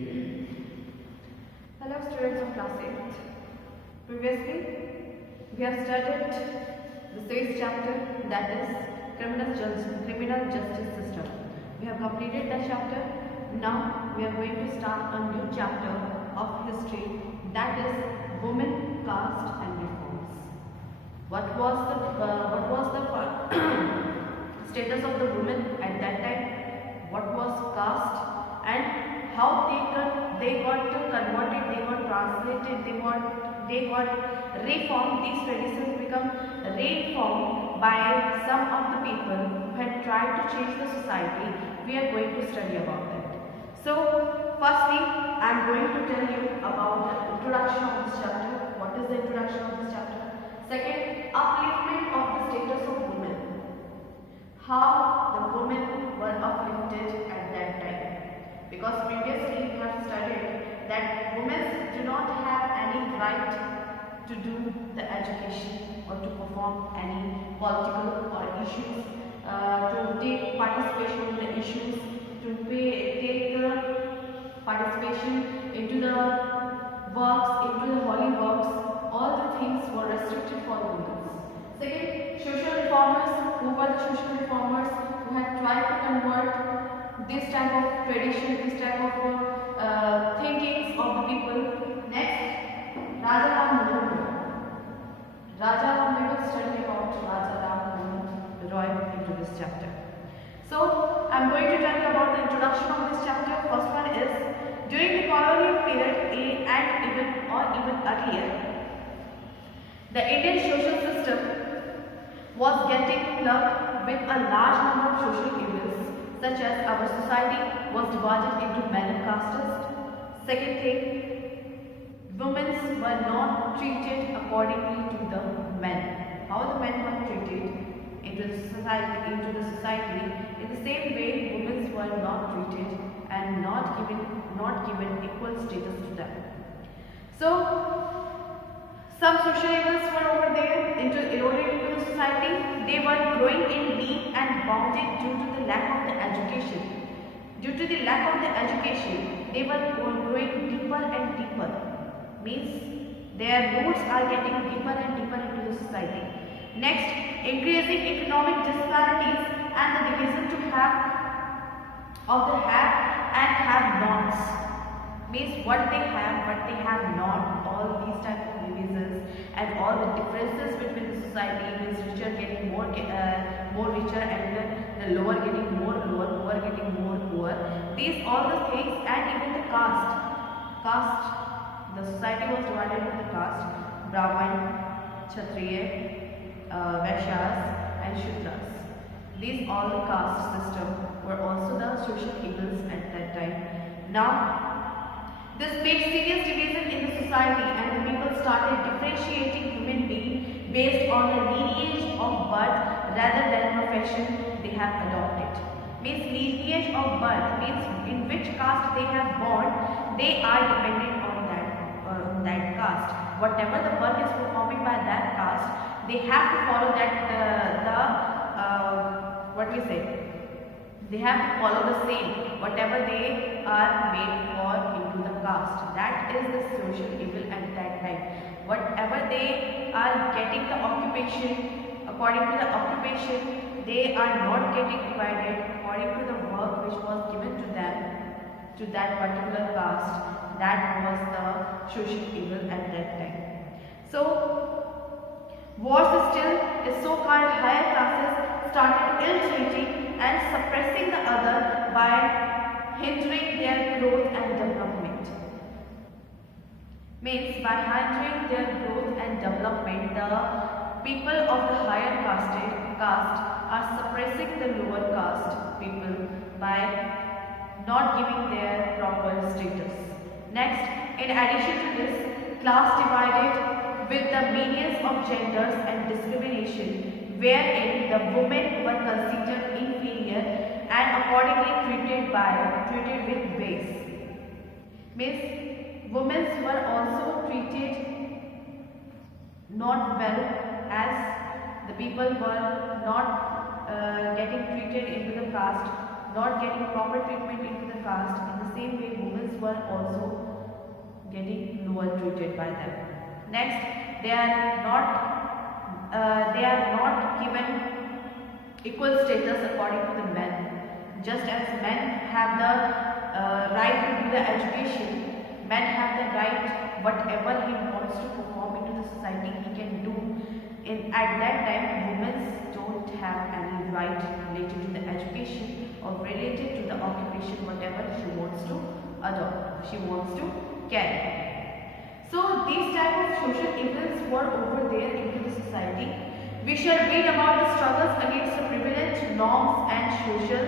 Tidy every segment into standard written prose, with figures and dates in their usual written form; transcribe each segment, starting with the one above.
Hello students of class 8th. Previously, we have studied the 6th chapter, that is criminal justice system. We have completed that chapter. Now we are going to start a new chapter of history, that is women, caste and reforms. What was the status of the women at that time? What was caste and how they got converted, they got translated, they got reformed. These traditions become reformed by some of the people who had tried to change the society. We are going to study about that. So firstly, I am going to tell you about the introduction of this chapter. What is the introduction of this chapter? Second, upliftment of the status of women. How the women were uplifted at that time. Because previously we have studied that women do not have any right to do the education or to perform any political or issues, to take participation in the issues, to take the participation into the works, into the holy works. All the things were restricted for women. Second, social reformers. Who were the social reformers who had tried to convert this type of tradition, this type of thinkings of the people? Next, Raja Ram Mohan Roy. Raja Ram, we will study about Raja Ram Mohan Roy into this chapter. So, I am going to tell you about the introduction of this chapter. First one is, during the colonial period and even earlier, the Indian social system was getting plugged with a large number of social evils, such as our society was divided into men and castes. Second thing, women were not treated accordingly to the men. How the men were treated into the society, in the same way women were not treated and not given equal status to them. So some social evils were over there, eroded into the society. They were growing in deep and bounded due to the lack of the education. Due to the lack of the education, they were growing deeper and deeper. Means their roots are getting deeper and deeper into the society. Next, increasing economic disparities and the division of the have and have-nots. Means what they have not, all these type of divisions and all the differences between the society, means richer getting more richer and the lower getting more lower, poor getting more poor. These all the things, and even the caste, the society was divided into caste: Brahman, Kshatriya, Vaishyas and Shudras. These all the caste system were also the social evils at that time. Now this made serious division in the society, and the people started differentiating human beings based on the lineage of birth rather than profession they have adopted. Means lineage of birth means in which caste they have born, they are dependent on that caste. Whatever the work is performing by that caste, they have to follow they have to follow the same, whatever they are made for into the caste. That is the social evil at that time. Whatever they are getting the occupation, according to the occupation, they are not getting divided according to the work which was given to them, to that particular caste. That was the social evil at that time. So, wars still is so-called higher classes started ill-treating and suppressing the other by hindering their growth and development. Means by hindering their growth and development, the people of the higher caste are suppressing the lower caste people by not giving their proper status. Next, in addition to this, class divided with the meanness of genders and discrimination, wherein the women were considered inferior and accordingly treated with base. Means women were also treated not well, as the people were not getting treated into the caste, not getting proper treatment into the caste. the same way women were also getting lower treated by them. Next, they are not given equal status according to the men. Just as men have the right to do the education, men have the right whatever he wants to perform into the society he can do. At that time, women don't have any right related to the education or related to the occupation whatever she wants to adopt, she wants to carry. So these type of social evils were over there into the society. We shall read about the struggles against the prevalent norms and social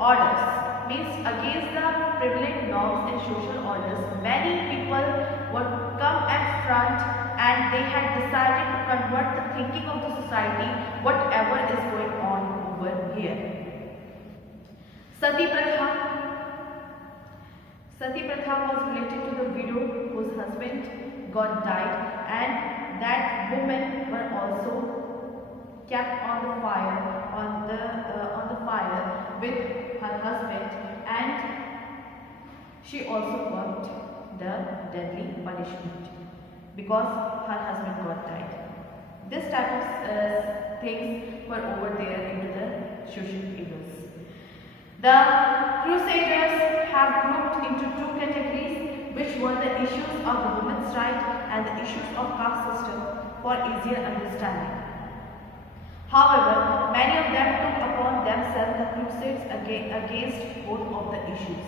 orders. Means against the prevalent norms and social orders, many people would come at front and they had decided to convert the thinking of the society whatever is going on over here. Sati Pratha. Sati Pratha was related to the widow whose husband got died, and that woman were also kept on the fire with her husband, and she also got the deadly punishment because her husband got died. This type of things were over there into the social evils. The Crusaders have grouped into two categories, which were the issues of the women's right and the issues of caste system for easier understanding. However, many of them took upon themselves the crusades against both of the issues.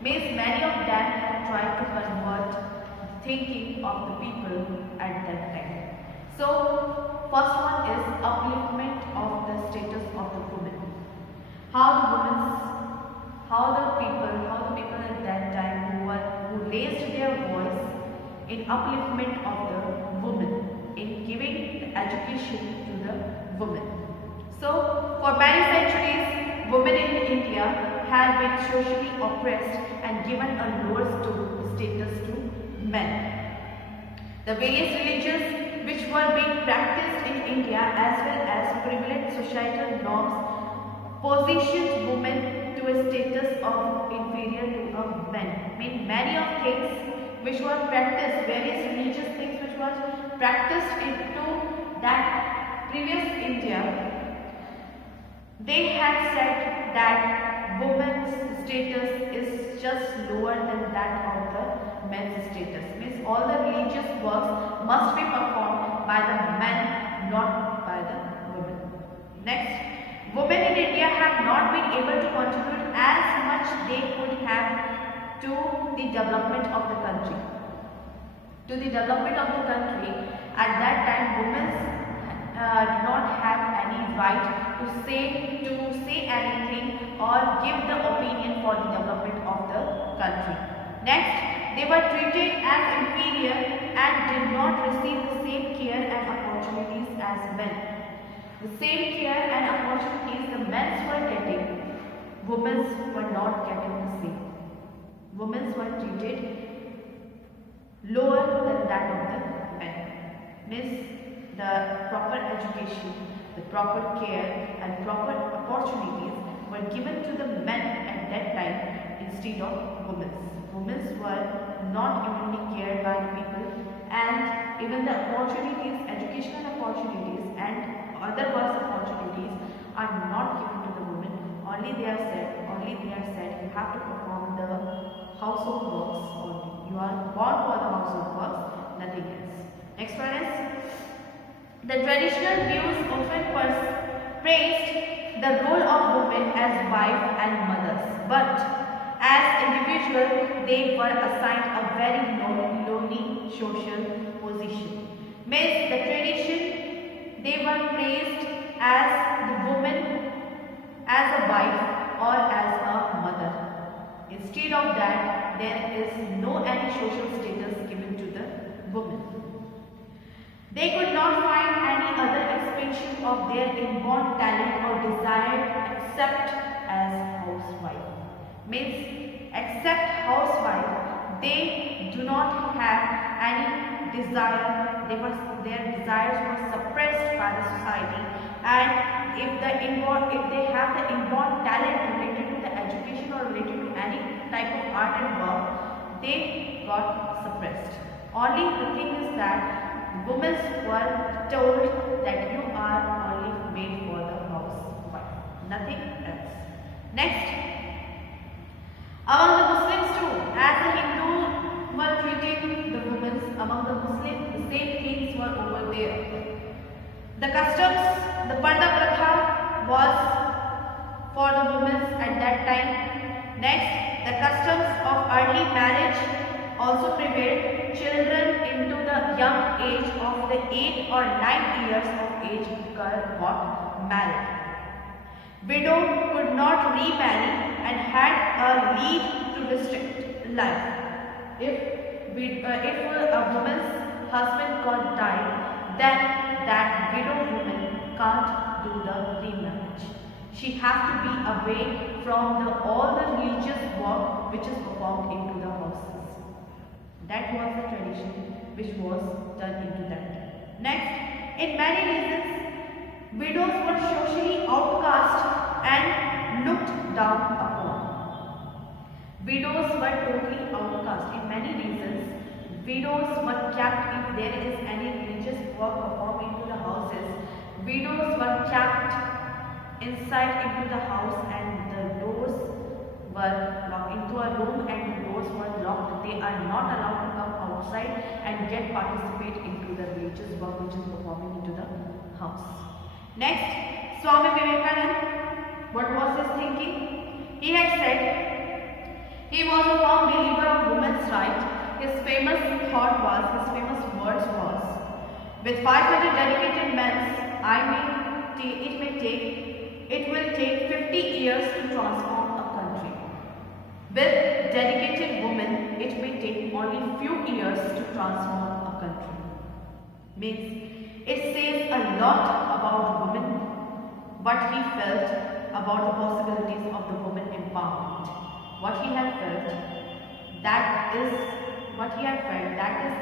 Means many of them had tried to convert the thinking of the people at that time. So, first one is upliftment of the status of the women. How the people at that time who raised their voice in upliftment of the women, in giving the education to the women. So, for many centuries, women in India had been socially oppressed and given a lower status to men. The various religions which were being practiced in India as well as prevalent societal norms positioned women to a status of inferior to a men. I mean, many of things which were practiced, various religious things which were practiced into that previous India, they had said that women's status is just lower than that of the men's status. Means all the religious works must be performed by the men, not by the women. Next, women in India have not been able to contribute as much they could have to the development of the country. To the development of the country, at that time, women do not have any right to say anything or give the opinion for the development of the country. Next, they were treated as inferior and did not receive the same care and opportunities as men. The same care and opportunities the men were getting, women were not getting the same. Women were treated lower than that of the men. Means the proper education, the proper care and proper opportunities were given to the men at that time instead of women. Women were not evenly cared by the people, and even the opportunities, educational opportunities and other work opportunities are not given to the women. Only they are said you have to perform the household works only. You are born for the household works, nothing else. Next one is the traditional views often praised the role of women as wife and mothers, but as individuals they were assigned a very lowly social position. Means the tradition, they were praised as the woman as a wife or as a mother. Instead of that, there is no any social status given to the woman. They could not find any other expression of their inborn talent or desire except as housewife. Means except housewife, they do not have any desire. Their desires were suppressed by the society, and if they have the inborn talent related to the education or related to any type of art and work, they got suppressed. Only the thing is that women were told that you are only made for the housewife, nothing else. Next, among the Muslims too, as the Hindu were treating the women, among the Muslims the same things were over there. The customs, the Parda Pratha was for the women at that time. Next, the customs of early marriage also prevailed. Children into the young age of the 8 or 9 years of age got married. Widow could not remarry and had a lead to restrict life. If a woman's husband got died, then that widow woman can't do the remarriage. She has to be away from all the religious work which is performed into the houses. That was the tradition which was done into that. Next, in many regions, widows were socially outcast and looked down upon. Widows were totally outcast. In many regions, widows were kept, if there is any religious work performed into the houses, widows were kept inside into the house and the doors were locked into a room and the doors were locked. They are not allowed to come outside and participate into the religious work which is performing into the house. Next, Swami Vivekananda, what was his thinking? He had said he was a firm believer of women's rights. His famous words was, with 500 dedicated men, it will take 50 years to transform a country. With dedicated women, it may take only few years to transform a country. Means, it says a lot about women, what he felt about the possibilities of the woman empowerment. What he had felt, that is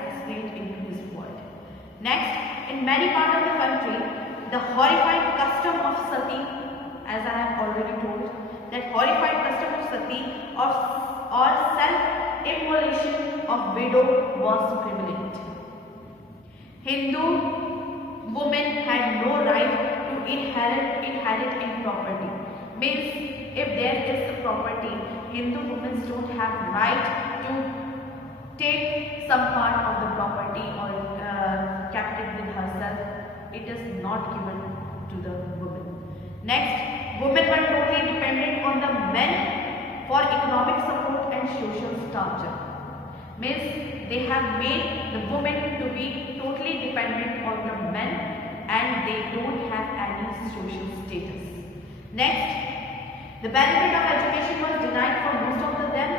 explained into his word. Next, in many parts of the country, the horrified custom of sati, as I have already told, that horrified custom of sati or self-immolation of widow was prevalent. Hindu women had no right to inherit in property. Means, if there is a property, Hindu women don't have right to take some part of the property or kept it with herself. It is not given to the woman. Next, women were totally dependent on the men for economic support and social structure. Means, they have made the women to be totally dependent on the men and they don't have any social status. Next, the benefit of education was denied for most of them.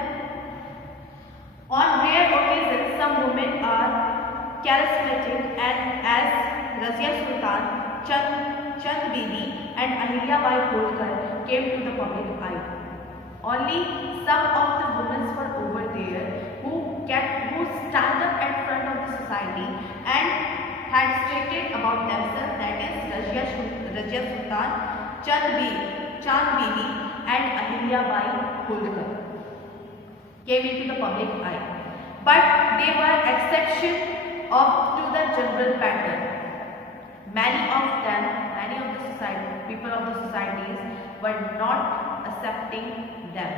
On rare occasions, some women are charismatic, and as Razia Sultan, Chand Bibi and Ahilya Bai Holkar came to the public eye. Only some of the women were over there who stand up at front of the society and had stated about themselves, that is Razia Sultan, Chand Bibi and Ahilya Bai Holkar came into the public eye. But they were exception to the general pattern. Many of the people of the societies were not accepting them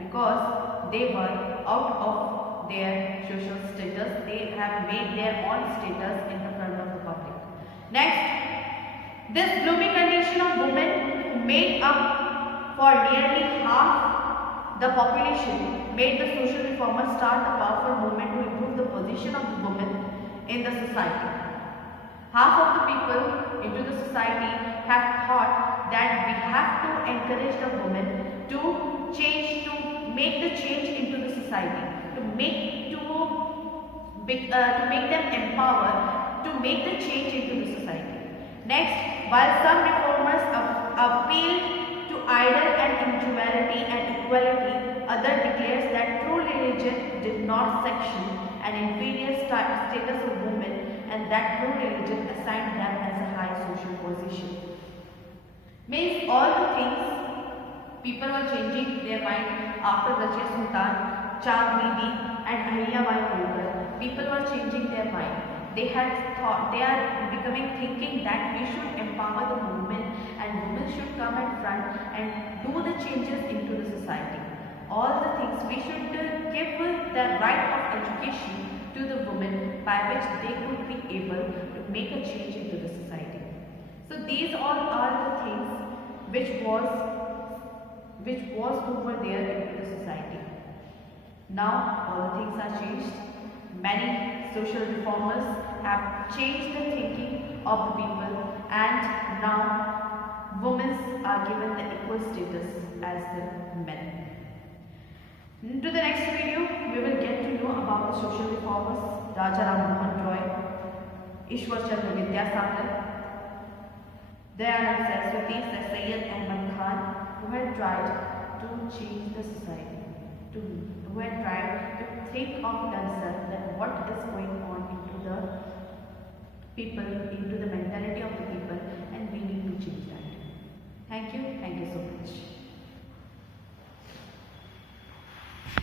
because they were out of their social status. They have made their own status in the front of the public. Next, this blooming condition of women who made up for nearly half the population made the social reformers start a powerful movement to improve the position of the women in the society. Half of the people into the society have thought that we have to encourage the women to make the change into the society, to make them empowered, to make the change into the society. Next, while some reformers appealed to idol and individuality and equality, other declares that true religion did not section an inferior status of women and that true religion assigned them as a high social position. Means all the things People were changing their mind after Rajya Sultan, Chand Bibi and Ahilyabai Holkar. People were changing their mind. They are becoming thinking that we should empower the women and women should come at front and do the changes into the society. All the things we should give the right of education to the women by which they could be able to make a change into the society. So these all are the things which was over there into the society. Now all the things are changed. Many social reformers have changed the thinking of the people, and now women are given the equal status as the men. To the next video, we will get to know about the social reformers Raja Ram Mohan Roy, Ishwar Chandra Vidyasagar, Dayanand Saraswati, Sir Syed Ahmad Khan, who had tried to change the society, who had tried to think of themselves that what is going on into the people, into